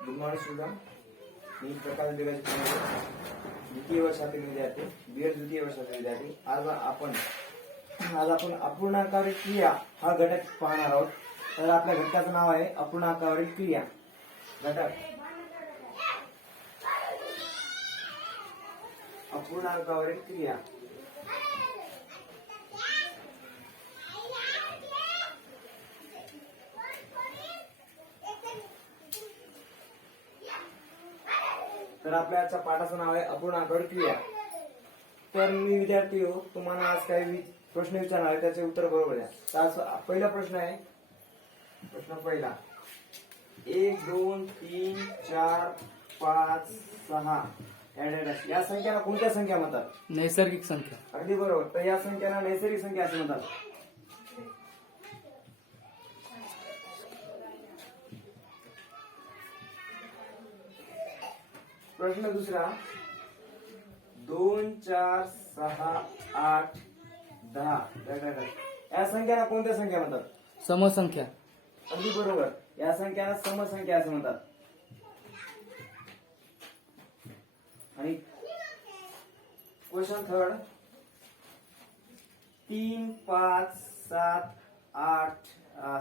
Good morning student. मी प्रकाश बेगाचे द्वितीय वर्षातील विद्यार्थी, बीएड द्वितीय वर्षातील विद्यार्थी. आज आपण अपूर्णांकावरील क्रिया हा घटक पाहणार आहोत. तर आपल्या घटकाचं नाव आहे अपूर्णांकावरील क्रिया. घटक अपूर्णांकावरील क्रिया. तर आपल्या आजच्या पाठाचं नाव आहे अपूर्णांकावरील क्रिया. तर मी विद्यार्थी हो, तुम्हाला आज काही प्रश्न विचारणार आहे, त्याचे उत्तर बरोबर द्या. तर आज पहिला प्रश्न आहे. प्रश्न पहिला, 1 2 3 4 5 6 या संख्यांना कोणत्या संख्या म्हणतात? नैसर्गिक संख्या. अगदी बरोबर. तर या संख्यांना नैसर्गिक संख्या असे म्हणतात. प्रश्न दुसरा, 2 4 6 8 10 या संख्यांना कोणत्या संख्या म्हणतात? समसंख्या. अगदी बरोबर. या संख्यांना समसंख्या असे म्हणतात. आणि क्वेश्चन थर्ड, 3 5 7 8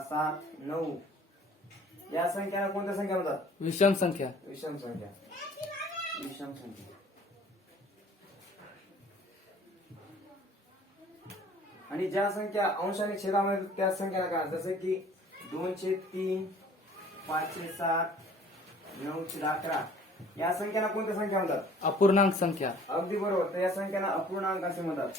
7 9 या संख्यांना कोणत्या संख्या म्हणतात? विषम संख्या. विषम संख्या. विषम संख्या. आणि ज्या संख्या अंशाने छेदामध्ये त्या संख्याला काय, जसे की 2/3 5/7 9/11 या संख्यांना कोणत्या संख्या म्हणतात? अपूर्णांक संख्या. अगदी बरोबर. तर या संख्यांना अपूर्णांक असे म्हणतात.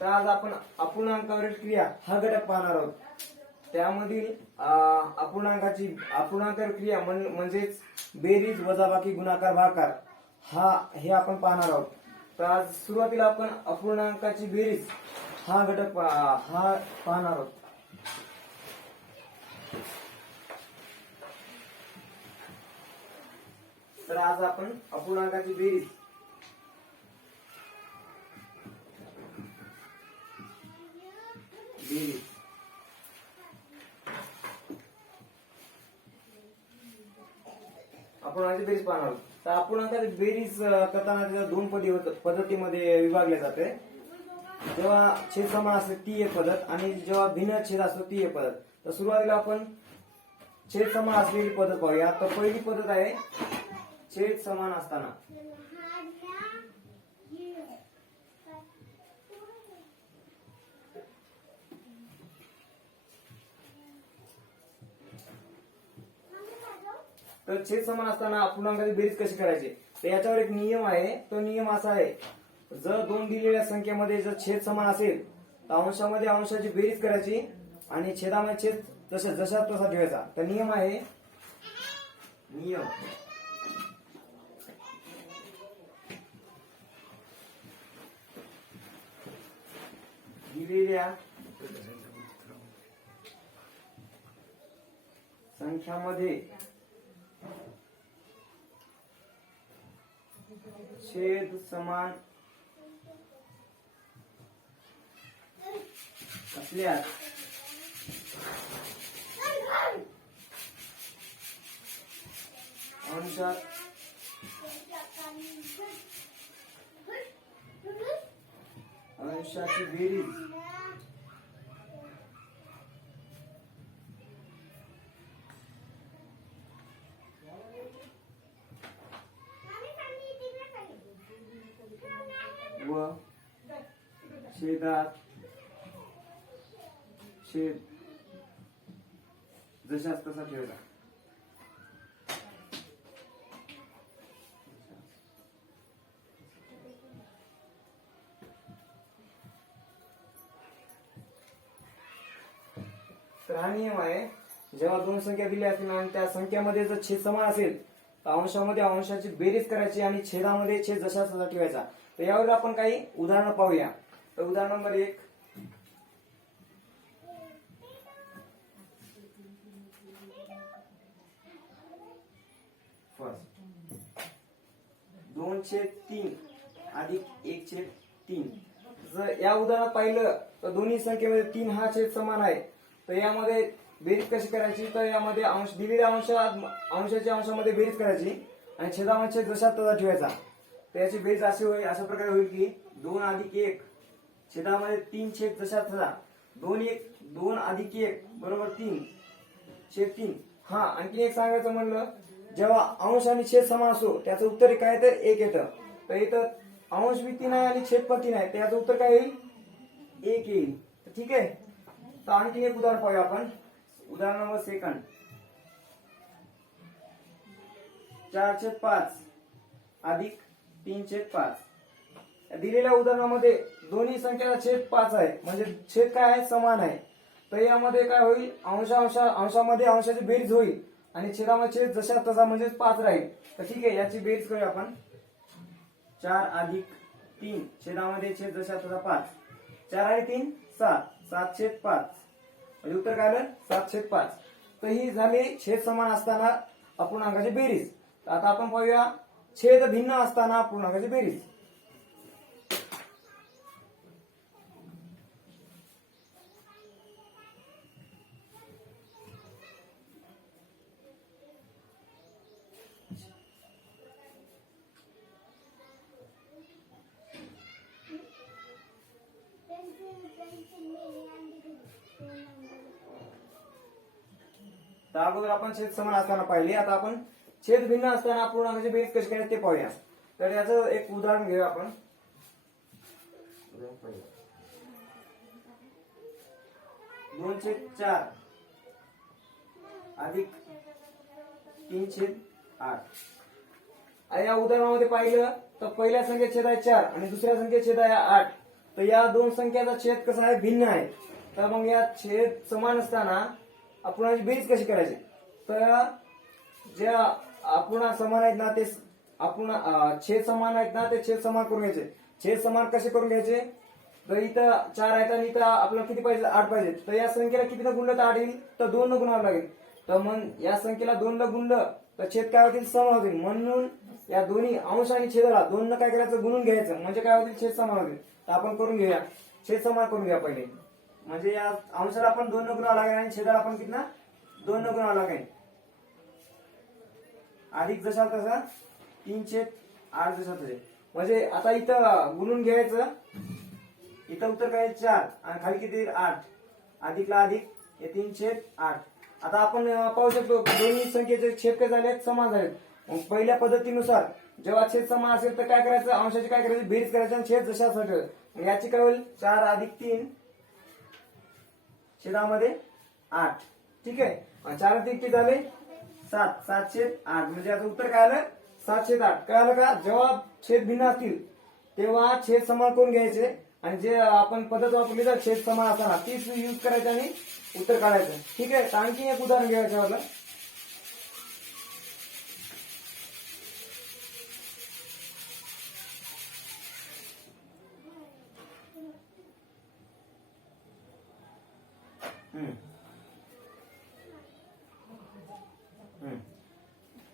तर आज आपण अपूर्णांकावरील क्रिया हा घटक पाहणार आहोत. त्यामधील अपूर्णांकावरील क्रिया म्हणजेच बेरीज, वजाबाकी, गुणाकार, भागाकार हे आपण पाहणार आहोत. तर आज सुरुवातीला आपण अपूर्णांकाची बेरीज हा घटक पाहणार आहोत. तर आज आपण अपूर्णांकाची बेरीज अपूर्णांकाची बेरीज पाहणार आहोत. तर अपूर्णांकाची बेरीज करताना त्याच्या दोन पद्धतीमध्ये विभागले जाते. जेव्हा छेद समान असते ती एक पद्धत, आणि जेव्हा भिन्न छेद असतो ती एक पद्धत. तर सुरुवातीला आपण छेद समान असलेली पद्धत पाहूया. तर पहिली पद्धत आहे छेद समान असताना. तर छेद समान असताना अपूर्णांकाची बेरीज कशी करायची, तर याच्यावर एक नियम आहे. तो नियम असा आहे, जर दोन दिलेल्या संख्येमध्ये जर छेद समान असेल तर अंशामध्ये अंशाची बेरीज करायची आणि छेदामध्ये छेद जसा तसा ठेवायचा. तर नियम आहे, दिलेल्या संख्यामध्ये छेद समान असल्यास अंशाची बेरीज व छेदात छेद जशाच तसा ठेवला. तर हा नियम आहे, जेव्हा दोन संख्या दिल्या असतील आणि त्या संख्यामध्ये जर छेद समान असेल तर अंशामध्ये अंशाची बेरीज करायची आणि छेदामध्ये छेद जशा तसा ठेवायचा. तर यावर आपण काही उदाहरणं पाहूया. तर उदाहरण नंबर 1, फर्स्ट 2/3 अधिक 1/3. जर या उदाहरणात पाहिलं तर दोन्ही संख्येमध्ये 3 हा छेद समान आहे, तर यामध्ये बेरीज कशी करायची, तर यामध्ये अंश दिलेल्या अंशाच्या अंशामध्ये बेरीज करायची आणि छेदामध्ये छेद जशा तसा ठेवायचा. तर याची बेरीज अशी होईल, अशा प्रकारे होईल की 2 अधिक 1 छेदामध्ये 3 छेद जशा तसा 2 अधिक 1 बरोबर 3 छेद 3. हा आणखी एक सांगायचं म्हणलं, जेव्हा अंश आणि छेद समान असो त्याचं उत्तर काय तर 1 येतं. तर इथं अंश बी 3 आहे आणि छेद पण 3 आहे, त्याचं उत्तर काय येईल 1 येईल. ठीक आहे. तर आणखी एक उदाहरण पाहूया आपण. उदाहरण नंबर 2 4/5 अधिक 3/5. दिलेल्या उदाहरणामध्ये दोन्ही संख्येचा छेद 5 आहे, म्हणजे छेद काय आहे समान आहे. तर यामध्ये काय होईल, अंशामध्ये अंशाची बेरीज होईल आणि छेदामध्ये छेद जशा तसा म्हणजे 5 राहील. तर ठीक आहे, याची बेरीज करूया आपण. 4 अधिक 3 छेदामध्ये छेद जशा तसा 5. 4 आणि 3 7 7/5 म्हणजे उत्तर काय आलं 7/5. तर ही झाली छेद समान असताना अपूर्णांकाची बेरीज. तर आता आपण पाहूया छेद भिन्न असताना अपूर्णांकाची बेरीज. तर अगोदर आपण छेद समान असताना पाहिले, आता आपण छेद भिन्न असताना अपूर्णांकाची बेरीज कशी करायची ते पाहूया. तर याचं एक उदाहरण घेऊया आपण. 2/4 अधिक 3/8. या उदाहरणामध्ये पाहिलं तर पहिल्या संख्येत छेद आहे 4 आणि दुसऱ्या संख्येत छेद आहे 8. तर या दोन संख्येचा छेद कसा आहे भिन्न आहे. तर मग या छेद समान असताना अपूर्णांची बेरीज कशी करायची. तर ज्या अपूर्ण समान आहेत ना ते छेद समान आहेत ना ते छेद समान करून घ्यायचे. छेद समान कसे करून घ्यायचे, तर इथं 4 आहेत आणि इथं आपल्याला किती पाहिजे 8 पाहिजे. तर या संख्येला किती न गुणलं तर 8 येईल, तर 2 न गुणावं लागेल. तर मग या संख्येला 2 न गुणलं तर छेद काय होतील समान होतील. म्हणून या दोन्ही अंश आणि छेदाला 2 न काय करायचं गुणून घ्यायचं, म्हणजे काय होतील छेद समान होतील. तर आपण करून घेऊया, छेद समान करून घ्या पहिले. म्हणजे या अंशाला आपण 2 न गुणावं लागेल आणि छेदाला आपण किती ना 2 न गुणावं लागेल. अधिक जसा तसा 3/8 जसा तसे. म्हणजे आता इथं गुणून घ्यायचं, इथं उत्तर काय 4 आणि खाली किती 8. अधिकला अधिक हे 3/8. आता आपण पाहू शकतो दोन्ही संख्येचे छेद काय झाले समान झालेत. मग पहिल्या पद्धतीनुसार जेव्हा छेद समान असेल तर काय करायचं, अंशाची काय करायची बेरीज करायची आणि छेद जशा ठेवायचं. याची काय होईल 4 अधिक 3 छेदामध्ये 8. ठीक आहे. 4 अधिक किती झाले 7 7/8. म्हणजे याचं उत्तर काय आलं 7/8. कळालं का. जेव्हा छेद भिन्न असतील तेव्हा छेद समान करून घ्यायचे आणि जे आपण पद्धत वापरली तर छेद समान असताना तीच यूज करायची आणि उत्तर काढायचं. ठीक आहे. तर आणखी एक उदाहरण घ्यायचं मला.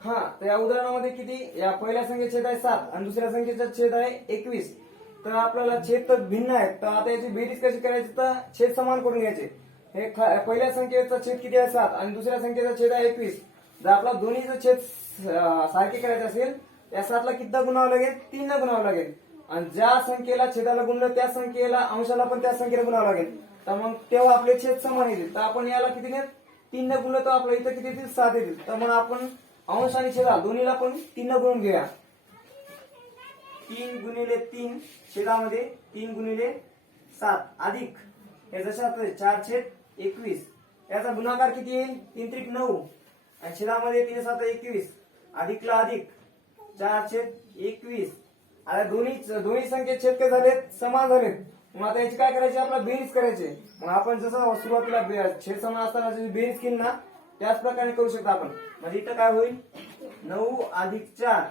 हा, तर या उदाहरणामध्ये किती, या पहिल्या संख्येचा छेद आहे 7 आणि दुसऱ्या संख्येचा छेद आहे 21. तर आपल्याला छेद तर भिन्न आहेत. तर आता याची बेरीज कशी करायची, तर छेद समान करून घ्यायचे. हे पहिल्या संख्येचा छेद किती आहे 7 आणि दुसऱ्या संख्येचा छेद आहे 21. जर आपला दोन्हीचा छेद सारखे करायचे असेल या 7ला किती गुणावं लागेल 3 न गुणावं लागेल. आणि ज्या संख्येला छेदाला गुणलं त्या संख्येला अंशाला पण त्या संख्येला गुणावं लागेल. तर मग तेव्हा आपले छेद समान येतील. तर आपण याला किती 3 न गुणलं तर आपल्या इथं किती येतील 7 येतील. तर मग आपण अंश आणि छेदा दोन्हीला पण 3 न गुणून घेऊया. 3 गुणिले 3 छेदामध्ये 3 गुणिले 7 अधिक हे जशा 4/21. याचा गुणाकार किती येईल 3×9 आणि छेदामध्ये 3×7=21. अधिकला अधिक 4/21. आता दोन्ही संख्येत छेद काय झालेत समान झालेत. मग आता याची काय करायची आपल्याला बेरीज करायची. मग आपण जसं सुरुवातीला छेद समान असताना बेरीज केली ना त्याच प्रकारे करू शकतो आपण. म्हणजे इथं काय होईल 9 अधिक 4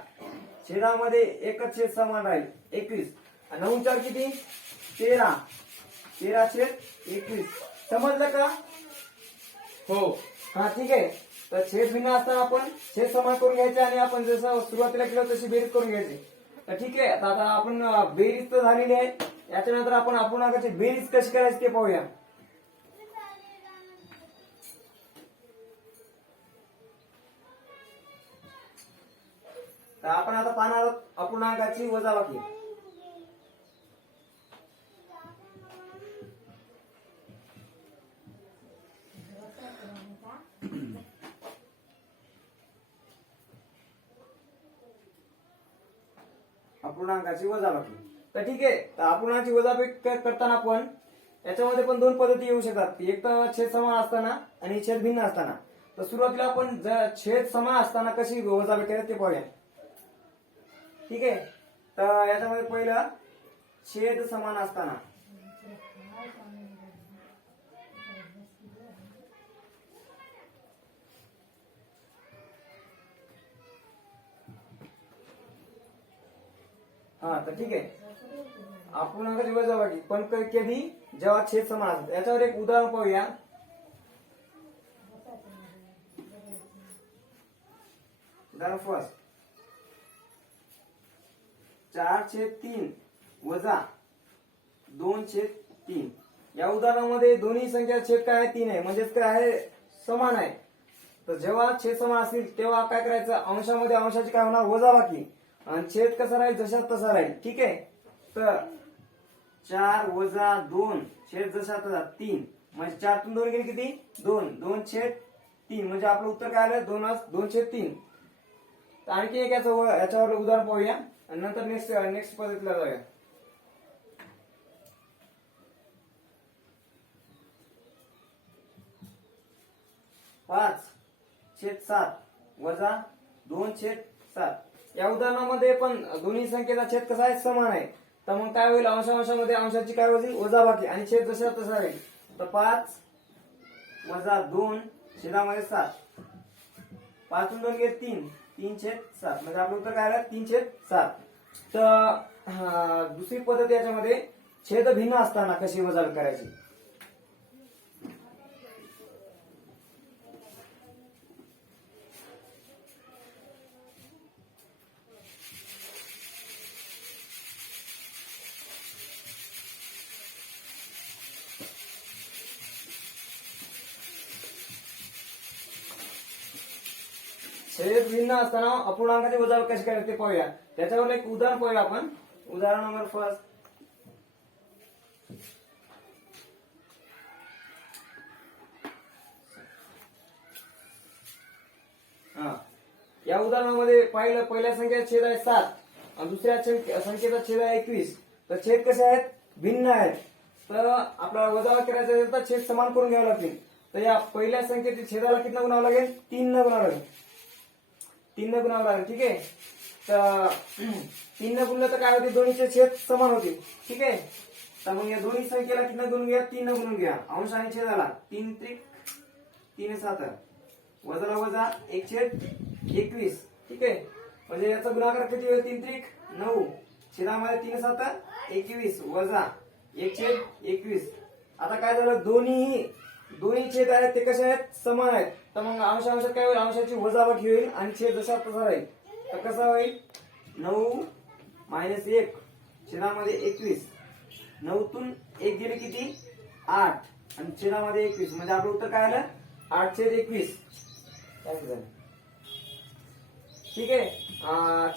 छेदामध्ये एकच छेद समान राहील 21. 9×4 किती 13. 13/21. समजलं का. हो. हा ठीक आहे. तर छेद भिन्न असताना आपण छेद समान करून घ्यायचे आणि आपण जसं सुरुवातीला केलं तशी बेरीज करून घ्यायची. तर ठीक आहे. आता आपण बेरीज तर झालेली आहे. याच्यानंतर आपण अपूर्णांकाची बेरीज कशी करायची ते पाहूया. तर आपण आता पाहणार आहोत अपूर्णांकाची वजाबाकी. अपूर्णांकाची वजाबाकी. तर ठीक आहे, तर अपूर्णांकाची वजाबाकी करताना आपण याच्यामध्ये पण दोन पद्धती येऊ शकतात. एक तर छेद समान असताना आणि छेद भिन्न असताना. तर सुरुवातीला आपण छेद समान असताना कशी वजाबाकी करायची ते पाहूया. ठीक आहे, तर याच्यामध्ये पहिलं छेद समान असताना. हा, तर ठीक आहे, अपूर्णांकाची वजाबाकी पण कधी जेव्हा छेद समान असतात. याच्यावर एक उदाहरण पाहूया. उदाहरण फर्स्ट, 4/3 वजा 2/3. या उदाहरणामध्ये दोन्ही संख्या छेद काय आहे? 3 आहे, म्हणजेच काय आहे? समान आहे. तर जेव्हा छेद समान असतील तेव्हा काय करायचं? अंशामध्ये अंशाची काय होणार? वजाबाकी. आणि छेद कसा राहील? जशात तसा राहील. ठीक आहे, तर 4 वजा 2 छेद जसा तसा 3, म्हणजे 4 तून 2 गेले किती? 2. 2/3 म्हणजे आपलं उत्तर काय आलं? 2/3. तर आणखी एक याच्यावर उदाहरण पाहूया आणि नंतर नेक्स्ट पद्धतीला जाऊया. 5/7 वजा 2/7. या उदाहरणामध्ये पण दोन्ही संख्येचा छेद कसा आहे? समान आहे. तर मग काय होईल? अंशामध्ये अंशाची काय होईल? वजाबाकी. आणि छेद जसा तसा राहील. तर 5 वजा 2 छेदामध्ये 7. 5 तून 2 गेले 3. 3/7 म्हणजे आपलं उत्तर काय आलं? 3/7. तर दुसरी पद्धत याच्यामध्ये छेद भिन्न असताना कशी वजाबाकी करायची. छेद भिन्न असताना अपूर्णांकाची वजाबाकी कशी करायची ते पाहूया. त्याच्यावर एक उदाहरण पाहूया आपण. उदाहरण नंबर फर्स्ट, या उदाहरणामध्ये पहिल्या संख्येचा छेद आहे 7 आणि दुसऱ्या संख्येचा छेद आहे 21. तर छेद कसे आहेत? भिन्न आहेत. तर आपल्याला वजाबाकी करायचं असेल तर छेद समान करून घ्यावं लागतील. तर या पहिल्या संख्येच्या छेदाला किती गुणावं लागेल? 3 न गुणावं लागेल. 3 न गुणावं लागेल. ठीक आहे, तर 3 न गुणलं तर काय होते? दोन्हीचे छेद समान होतील. ठीक आहे, तर मग या दोन्ही संख्येला किती गुणून घ्या? 3 न गुणून घ्या. अंश आणि छेदाला 3/3 वजाला वजा 1/21. ठीक आहे, म्हणजे याचा गुणाकार किती होईल? 3/9. छेदामध्ये 3/7 वजा 1/21. आता काय झालं? दोन्ही छेद आहेत ते कसे आहेत? समान आहेत. तर मग अंशात काय होईल? अंशाची वजाबाकी होईल आणि छेद जसा तसा राहील. तर कसा होईल? 9 - 1 छेदामध्ये 21. 9 तून 1 गेले किती? 8 आणि छेदामध्ये 21 म्हणजे आपलं उत्तर काय आलं? 8/21. ठीक आहे,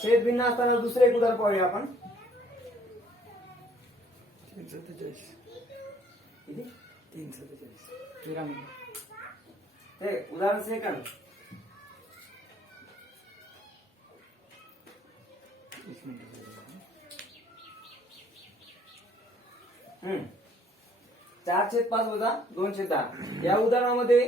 छेद भिन्न असताना दुसरे एक उदाहरण पाहूया आपण. 347 ते उदाहरण सेकंड. हम्म 4/5 वजा 2/10. या उदाहरणामध्ये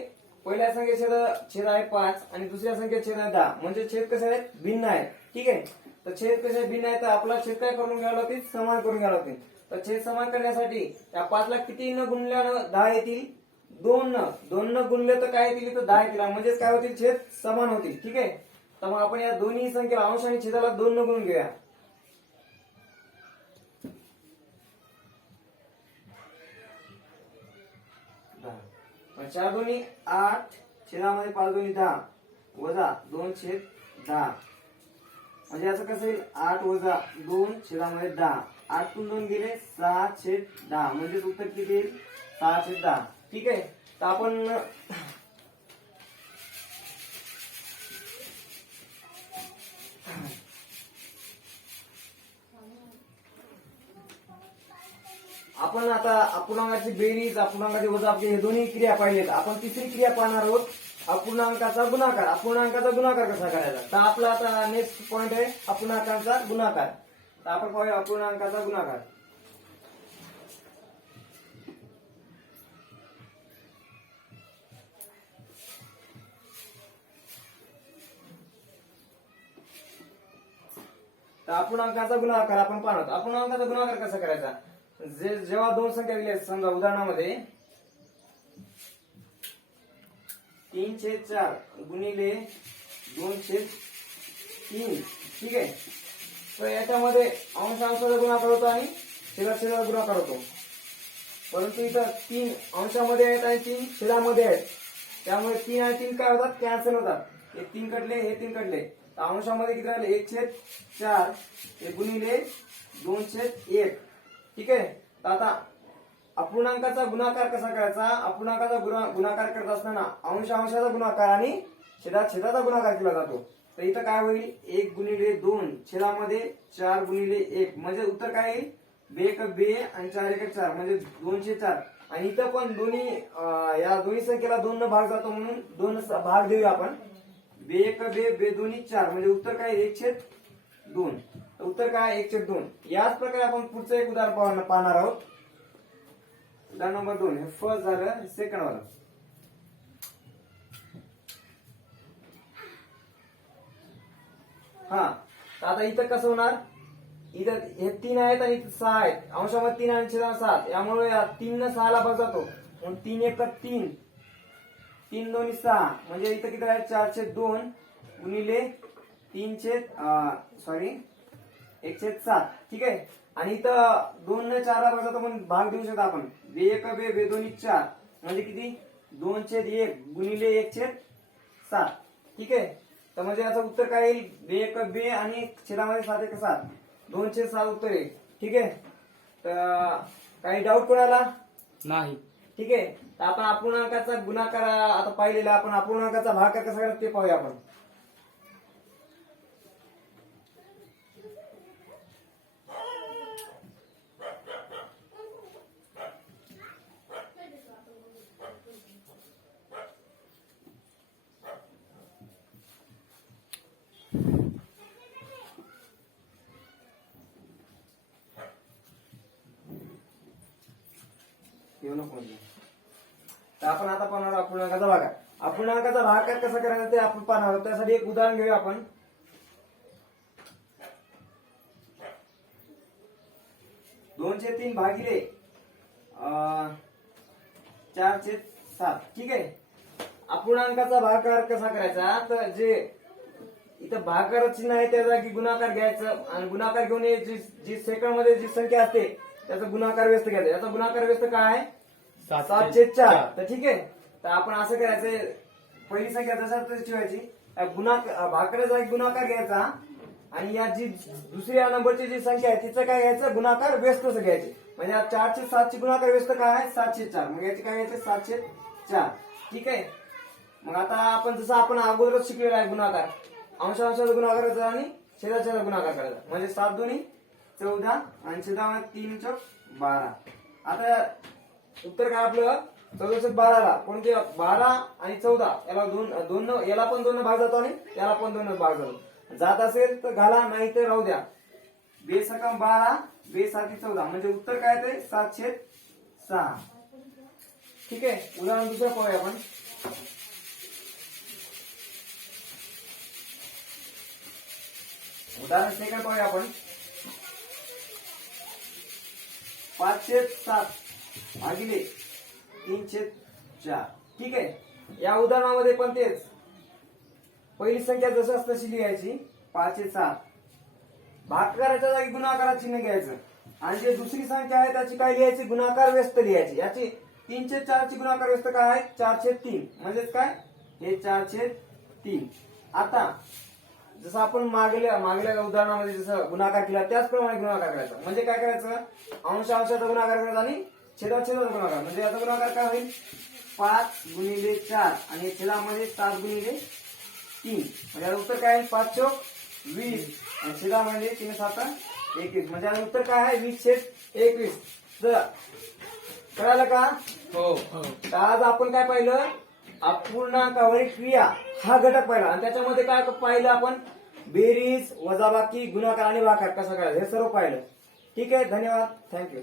पहिल्या संख्येचा छेद आहे 5 आणि दुसऱ्या संख्येचा छेद आहे 10. म्हणजे छेद कसे आहेत? भिन्न आहेत. ठीक आहे, तर छेद कसे भिन्न आहेत तर आपला छेद काय करून घ्यावं लागतील? समान करून घ्यावं लागतील. तर छेद समान करण्यासाठी त्या 5 ला किती न गुणल्यानं 10 येतील? 2 न गुणले तर काय येतील? तर 10 येतील. म्हणजेच काय होतील? छेद समान होतील. ठीक आहे, तर मग आपण या दोन्ही संख्येला अंश आणि छेदाला 2 न गुणून घेऊया. मग 4×2 8 छेदामध्ये 5×2 10 वजा 2/10. म्हणजे याचं कसं येईल? 8 वजा 2 छेदामध्ये 10. 8 तून 2 गेले 6/10 म्हणजे उत्तर किती येईल? 6/10. ठीक आहे, तर आपण आपण आता अपूर्णांकाची बेरीज अपूर्णांकाची वजाबाकी हे दोन्ही क्रिया पाहिलेत. आपण तिसरी क्रिया पाहणार आहोत, अपूर्णांकाचा गुणाकार. अपूर्णांकाचा गुणाकार कसा करायचा, तर आपला आता नेक्स्ट पॉइंट आहे अपूर्णांकाचा गुणाकार. तर आपण पाहूया अपूर्णांकाचा गुणाकार. तर अपूर्णांकाचा गुणाकार आपण पाहतो. अपूर्णांकाचा गुणाकार कसा करायचा, जेव्हा दोन संख्या दिल्या आहेत, समजा उदाहरणामध्ये 3/4 गुणिले 2/3, ठीक आहे. तर याच्यामध्ये अंशांशाचा गुणाकार होतो आणि छेदाछेदाचा गुणाकार होतो. परंतु इथं 3 अंशामध्ये आहेत आणि 3 छेदामध्ये आहेत, त्यामुळे 3 आणि 3 काय होतात, कॅन्सल होतात. हे 3 कटले, हे 3 कटले. तर अंशामध्ये किती राहिले, 1/4 हे गुणिले 2/1, ठीक आहे. तर आता अपूर्णांकाचा गुणाकार कसा करायचा, अपूर्णांकाचा गुणाकार करत असताना अंशाचा गुणाकार आणि छेदाचा गुणाकार केला जातो. तर इथं काय होईल, 1 गुणिले 2 छेदामध्ये 4 गुणिले 1 म्हणजे उत्तर काय येईल, 2 × 2 आणि 4 × 4 म्हणजे 2/4. आणि इथं पण दोन्ही या दोन्ही संख्येला 2 न भाग जातो म्हणून 2 भाग देऊया आपण. 2 × 2 2 दोन्ही 4 म्हणजे उत्तर काय 1/2. उत्तर काय 1/2. याच प्रकारे आपण पुढचं एक उदाहरण पाहणार आहोत. उदाहरण नंबर 2 हे फर्स्ट झालं, सेकंड वाला. हा, तर आता इथं कसं होणार, इथं हे 3 आहेत आणि 6 आहेत. अंशामध्ये 3 आणि छेदामध्ये 7, यामुळे 3 न 6 ला भाग जातो म्हणून 3 × 1 = 3, 3 × 2 = 6 म्हणजे इथं किती आहे 4/2 गुणिले 1/7, ठीक आहे. आणि इथं 2 न 4 ला भाग जातो म्हणून भाग देऊ शकतो आपण. 2 × 2 2 दोन्ही 4 म्हणजे किती 2/1 गुणिले 1/7, ठीक आहे. तर म्हणजे याचं उत्तर काय येईल, 2 × 2 आणि छेदामध्ये 7 × 7 2/7 उत्तर येईल, ठीक आहे. तर काही डाऊट कोणाला नाही. ठीक आहे. तर आपण अपूर्णांकाचा गुणाकार आता पाहिलेला, आपण अपूर्णांकाचा भागाकार कसा करायचा ते पाहूया आपण. तर आपण आता पाहणार अपूर्णांकाचा भागाकार. अपूर्णांकाचा भागाकार कसा करायचा ते आपण पाहणार आहोत. त्यासाठी एक उदाहरण घेऊया आपण. 2/3 भागिले 4/7, ठीक आहे. अपूर्णांकाचा भागाकार कसा करायचा, तर जे इथं भागाकार चिन्ह आहे त्या जागी गुणाकार घ्यायचं आणि गुणाकार घेऊन जी सेकंड मध्ये जी संख्या असते त्याचा गुणाकार व्यस्त घ्यायचा. याचा गुणाकार व्यस्त काय आहे 7/4. तर ठीक आहे. तर आपण असं करायचं, पहिली संख्या जसा तशी ठेवायची, भागाकाराचा एक गुणाकार घ्यायचा आणि या जी दुसऱ्या नंबरची जी संख्या आहे तिचं काय घ्यायचं, गुणाकार व्यस्त घ्यायचे. म्हणजे 4/7 ची गुणाकार व्यस्त काय आहे 7/4, मग याची काय घ्यायचे 7/4, ठीक आहे. मग आता आपण जसं आपण अगोदरच शिकलेला आहे गुणाकार, अंशाचा गुणाकार करायचा आणि छेदाचा गुणाकार करायचा. म्हणजे 7 दोन्ही 14 आणि छेदामध्ये 3 × 12. आता उत्तर काय आपलं 14/12ला कोणते 12 आणि 14 याला याला पण 2 भाग जातो आणि याला पण 2 भाग जातो. जात असेल तर घाला, नाही तर राहू द्या. 2 × 12 2 × 7 = 14 म्हणजे उत्तर काय ते 7/6, ठीक आहे. उदाहरण दुसरं पाहूया आपण. उदाहरण सेकंड पाहूया आपण. 5/7 भागिले 3/4, ठीक आहे. या उदाहरणामध्ये पण तेच पहिली संख्या जसं तशी लिहायची 5/7, भागाकाराच्या जागी गुणाकारात चिन्ह घ्यायचं आणि जे दुसरी संख्या आहे त्याची काय लिहायची, गुणाकार व्यस्त लिहायची. याची 3/4 ची गुणाकार व्यस्त काय आहे 4/3 म्हणजेच काय हे 4/3. आता जसं आपण मागल्या उदाहरणामध्ये जसं गुणाकार केला त्याचप्रमाणे गुणाकार करायचा. म्हणजे काय करायचं, अंशाचा गुणाकार करायचा आणि छेदाचा गुणाकार. म्हणजे याचा गुणाकार काय होईल 5 × 4 आणि छेदामध्ये 7 × 3 म्हणजे याचं उत्तर काय आहे 5/20 आणि छेदामध्ये 3 × 7 = 21 म्हणजे याचं उत्तर काय आहे 20/21. तर कळालं का? हो तर आज आपण काय पाहिलं, अपूर्णांकावरील क्रिया हा घटक पाहिला आणि त्याच्यामध्ये काय पाहिलं आपण, बेरीज, वजाबाकी, गुणाकार आणि भागाकार कसं करायचं हे सर्व पाहिलं. ठीक आहे, धन्यवाद, थँक्यू.